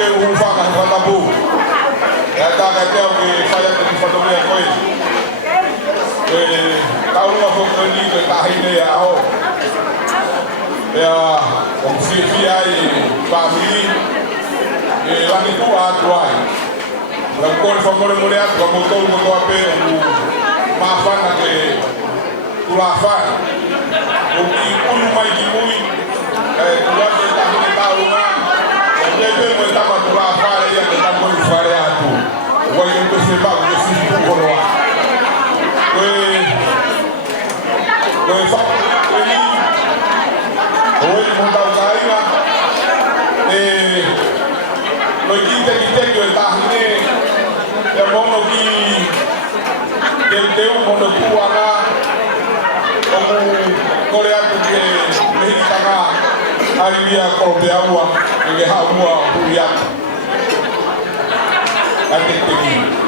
le ufaka kwa tabu. Nataka tena ukifanya kufuatilia kwa hiyo. Kaunga kwa nini kahine yao. Ya kumsifia family. Lani tu watu wai. Lakini kwa mole yako kwa moto kwa pe mafana ke tulafanya. Ukikulu maijimui tuwaje tahine tauma. Ndio kama tulafanya ya ndio kufanya tu. Wao ndio sema ndio sisi tuko kwa. Hoy monta ukaima lo quita quiterio está ya mono ki del mono tuana como Corea que mexicana alivia colombia agua que agua huya atenteki.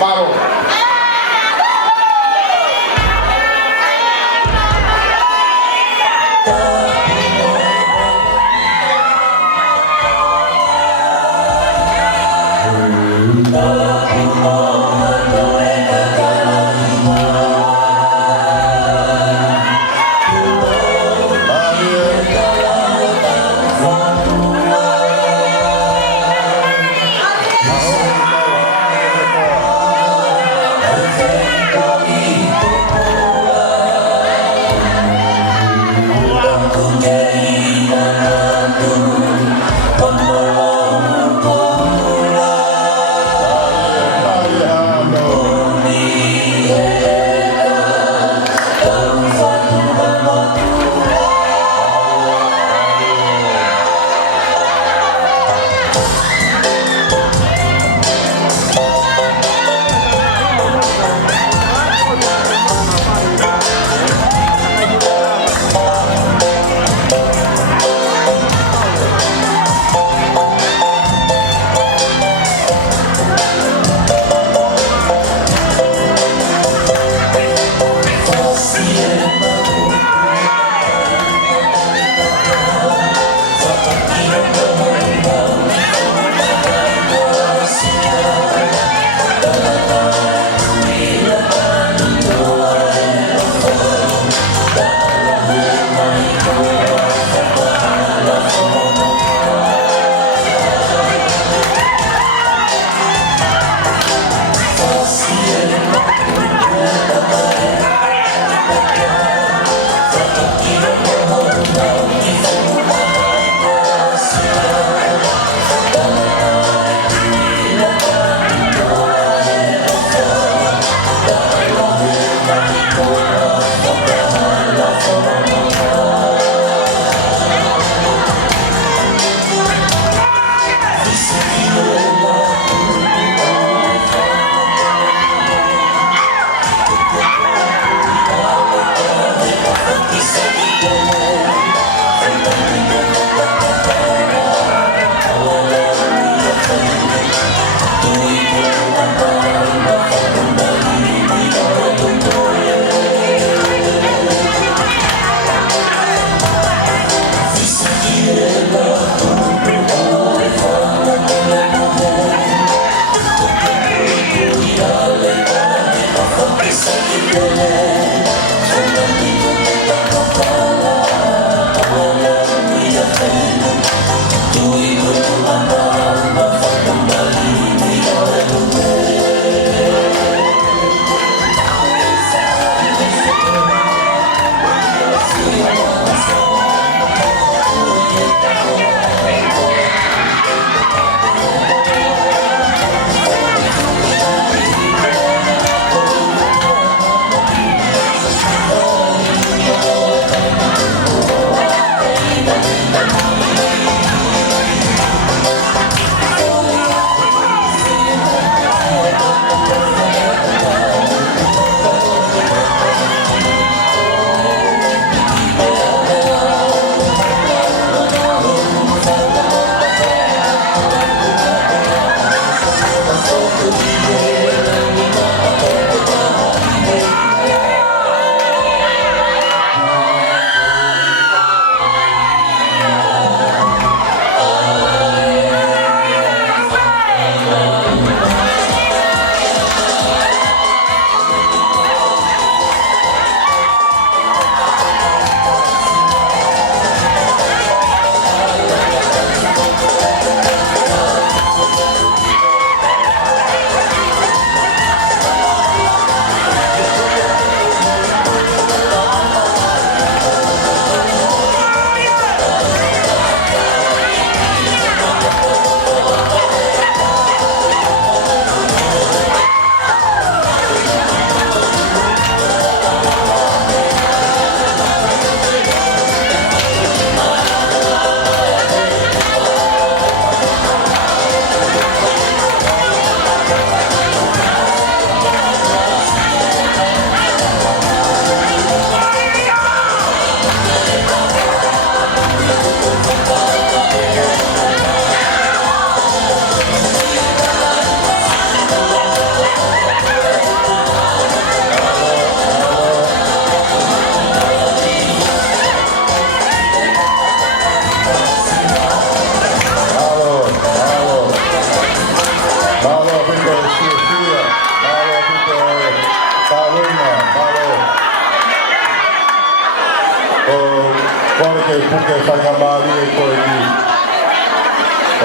Paro. kore ke puke whainga maari e koe ni.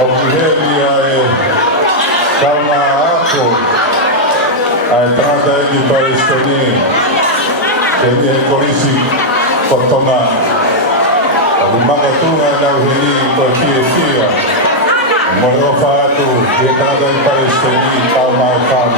O kuhemi ai kauna ako ai tangata e ki Palestini ke ni he korisi kotona. Aku maka tunga nau hini koe fia. Mo ro fa atu ke tangata e Palestini kauna e